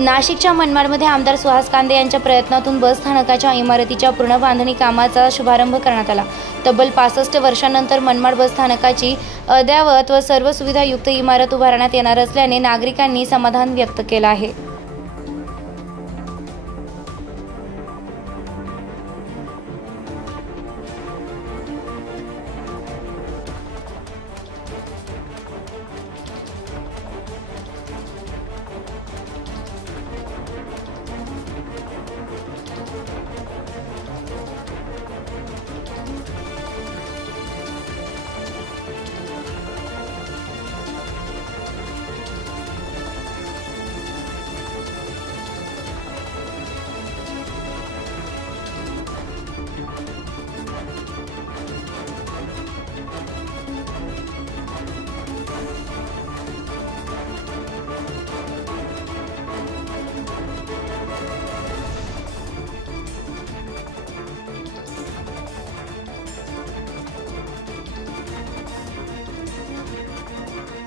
नाशिकच्या मनमाडमध्ये आमदार सुहास कांदे यांच्या प्रयत्नातून बस स्थानकाच्या इमारतीच्या पुनर्बांधणी कामाचा शुभारंभ करण्यात आला। तब्बल 65 वर्षांनंतर मनमाड बस स्थानकाची अद्ययावत व सर्व सुविधायुक्त इमारत उभारण्यात येणार असल्याने नागरिकांनी समाधान व्यक्त केलं आहे।